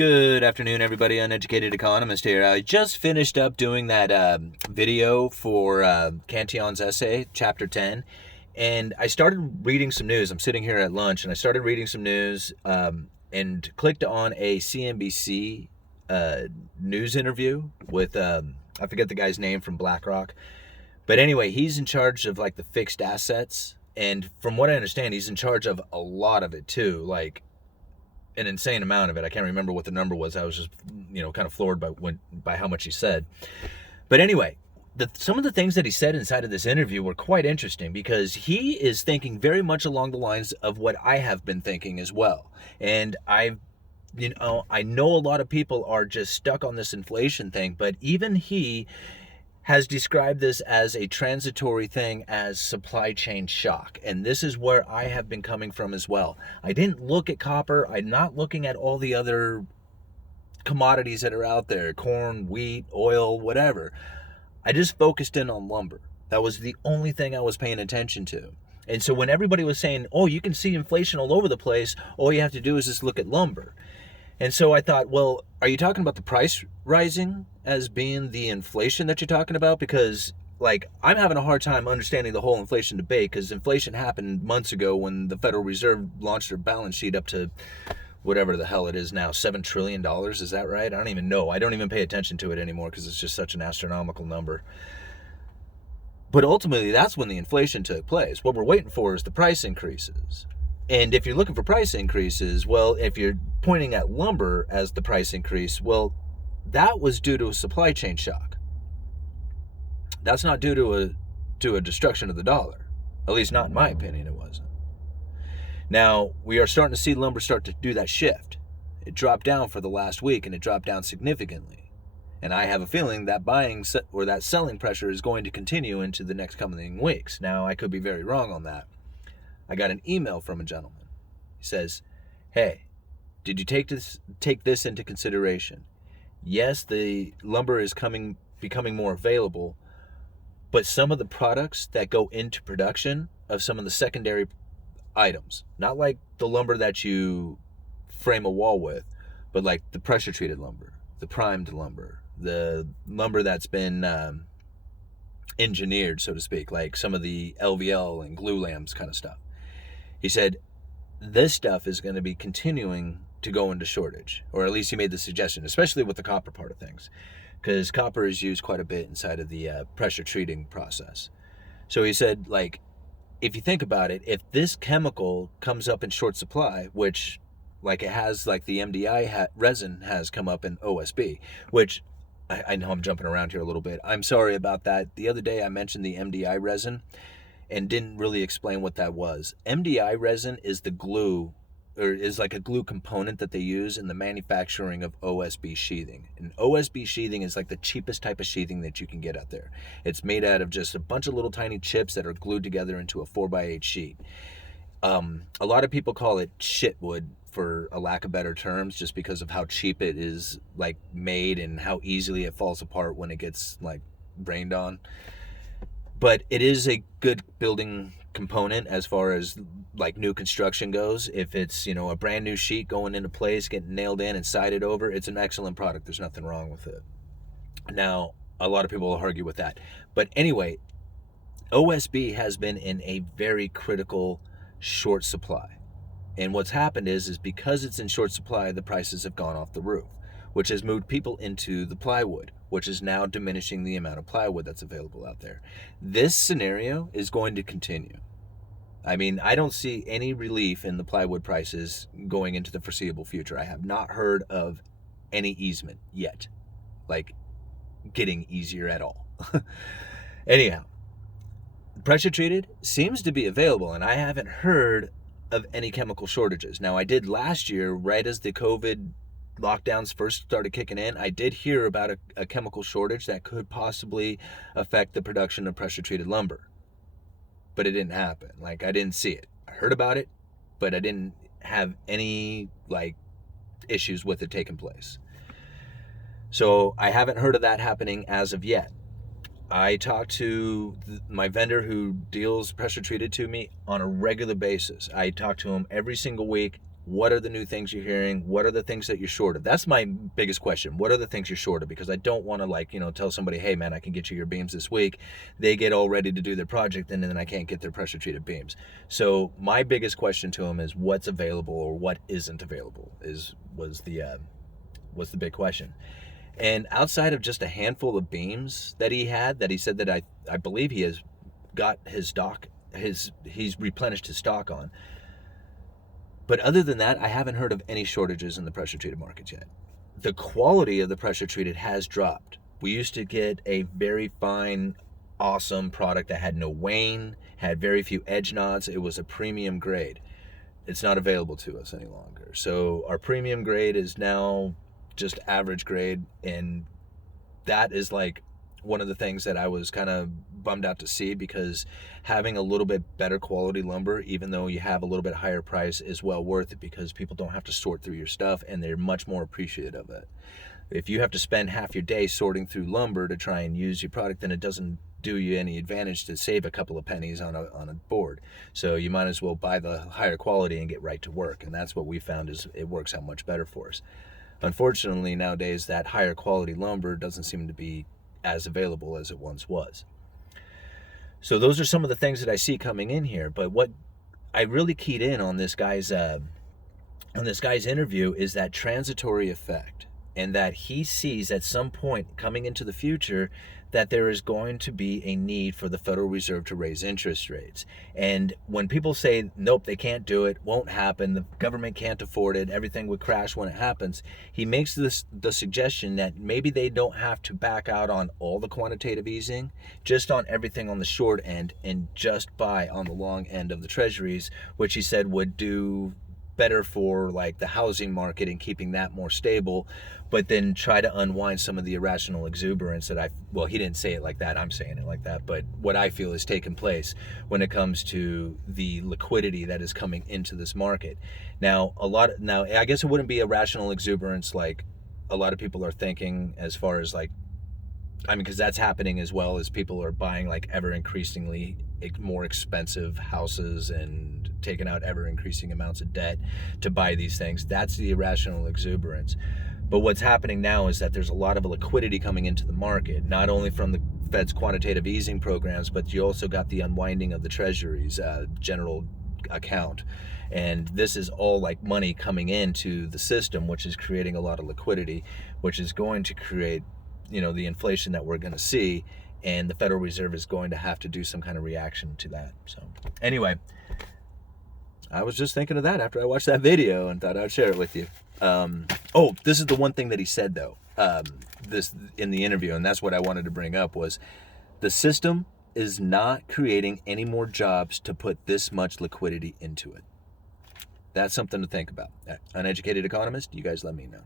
Good afternoon, everybody. Uneducated Economist here. I just finished up doing that video for Cantillon's essay, Chapter 10, and I started reading some news. I'm sitting here at lunch, and I started reading some news and clicked on a CNBC news interview with, I forget the guy's name from BlackRock. But anyway, he's in charge of like the fixed assets, and from what I understand, he's in charge of a lot of it too, like an insane amount of it. I can't remember what the number was. I was just, kind of floored by how much he said. But anyway, some of the things that he said inside of this interview were quite interesting because he is thinking very much along the lines of what I have been thinking as well. And I know a lot of people are just stuck on this inflation thing, but even he has described this as a transitory thing, as supply chain shock. And this is where I have been coming from as well. I didn't look at copper. I'm not looking at all the other commodities that are out there, corn, wheat, oil, whatever. I just focused in on lumber. That was the only thing I was paying attention to. And so when everybody was saying, oh, you can see inflation all over the place, all you have to do is just look at lumber. And so I thought, well, are you talking about the price rising as being the inflation that you're talking about? Because, I'm having a hard time understanding the whole inflation debate because inflation happened months ago when the Federal Reserve launched their balance sheet up to whatever the hell it is now, $7 trillion. Is that right? I don't even know. I don't even pay attention to it anymore because it's just such an astronomical number. But ultimately, that's when the inflation took place. What we're waiting for is the price increases. And if you're looking for price increases, well, if you're pointing at lumber as the price increase, well, that was due to a supply chain shock. That's not due to a destruction of the dollar. At least not in my opinion, it wasn't. Now, we are starting to see lumber start to do that shift. It dropped down for the last week, and it dropped down significantly. And I have a feeling that buying or that selling pressure is going to continue into the next coming weeks. Now, I could be very wrong on that. I got an email from a gentleman. He says, hey, did you take this into consideration? Yes, the lumber is becoming more available, but some of the products that go into production of some of the secondary items, not like the lumber that you frame a wall with, but like the pressure treated lumber, the primed lumber, the lumber that's been engineered, so to speak, like some of the LVL and glue lamps kind of stuff. He said, this stuff is going to be continuing to go into shortage, or at least he made the suggestion, especially with the copper part of things, because copper is used quite a bit inside of the pressure treating process. So he said, if you think about it, if this chemical comes up in short supply, which it has, the MDI resin has come up in OSB, which I know I'm jumping around here a little bit. I'm sorry about that. The other day I mentioned the MDI resin and didn't really explain what that was. MDI resin is the glue, or is like a glue component that they use in the manufacturing of OSB sheathing. And OSB sheathing is like the cheapest type of sheathing that you can get out there. It's made out of just a bunch of little tiny chips that are glued together into a 4x8 sheet. A lot of people call it shitwood, for a lack of better terms, just because of how cheap it is made and how easily it falls apart when it gets rained on. But it is a good building component as far as new construction goes. If it's, a brand new sheet going into place, getting nailed in and sided over, it's an excellent product. There's nothing wrong with it. Now, a lot of people will argue with that. But anyway, OSB has been in a very critical short supply. And what's happened is because it's in short supply, the prices have gone off the roof, which has moved people into the plywood, which is now diminishing the amount of plywood that's available out there. This scenario is going to continue. I mean, I don't see any relief in the plywood prices going into the foreseeable future. I have not heard of any easement yet, getting easier at all. Anyhow, pressure treated seems to be available, and I haven't heard of any chemical shortages. Now, I did last year, right as the COVID lockdowns first started kicking in, I did hear about a chemical shortage that could possibly affect the production of pressure treated lumber. But it didn't happen. I didn't see it. I heard about it, but I didn't have any issues with it taking place. So I haven't heard of that happening as of yet. I talk to my vendor who deals pressure treated to me on a regular basis. I talk to him every single week. What are the new things you're hearing? What are the things that you're short of? That's my biggest question. What are the things you're short of? Because I don't want to tell somebody, hey man, I can get you your beams this week. They get all ready to do their project and then I can't get their pressure treated beams. So my biggest question to him is what's available or what isn't available was the big question. And outside of just a handful of beams that he said that I believe he has got his stock, he's replenished his stock on. But other than that, I haven't heard of any shortages in the pressure treated markets yet. The quality of the pressure treated has dropped. We used to get a very fine, awesome product that had no wane, had very few edge knots. It was a premium grade. It's not available to us any longer. So our premium grade is now just average grade, and that is like one of the things that I was kind of bummed out to see, because having a little bit better quality lumber, even though you have a little bit higher price, is well worth it because people don't have to sort through your stuff and they're much more appreciative of it. If you have to spend half your day sorting through lumber to try and use your product, then it doesn't do you any advantage to save a couple of pennies on a board. So you might as well buy the higher quality and get right to work. And that's what we found is it works out much better for us. Unfortunately, nowadays that higher quality lumber doesn't seem to be as available as it once was. So those are some of the things that I see coming in here. But what I really keyed in on this guy's interview is that transitory effect, and that he sees at some point coming into the future that there is going to be a need for the Federal Reserve to raise interest rates. And when people say, nope, they can't do it, won't happen, the government can't afford it, everything would crash when it happens, he makes the suggestion that maybe they don't have to back out on all the quantitative easing, just on everything on the short end, and just buy on the long end of the treasuries, which he said would do better for like the housing market and keeping that more stable, but then try to unwind some of the irrational exuberance that he didn't say it like that, I'm saying it like that, but what I feel is taking place when it comes to the liquidity that is coming into this market. Now I guess it wouldn't be irrational exuberance like a lot of people are thinking, as far as like, I mean, because that's happening as well, as people are buying like ever increasingly more expensive houses and taking out ever increasing amounts of debt to buy these things. That's the irrational exuberance. But what's happening now is that there's a lot of liquidity coming into the market, not only from the Fed's quantitative easing programs, but you also got the unwinding of the Treasury's general account. And this is all like money coming into the system, which is creating a lot of liquidity, which is going to create the inflation that we're going to see, and the Federal Reserve is going to have to do some kind of reaction to that. So anyway, I was just thinking of that after I watched that video and thought I'd share it with you. This is the one thing that he said though, this in the interview, and that's what I wanted to bring up, was the system is not creating any more jobs to put this much liquidity into it. That's something to think about. Uneducated Economist, you guys let me know.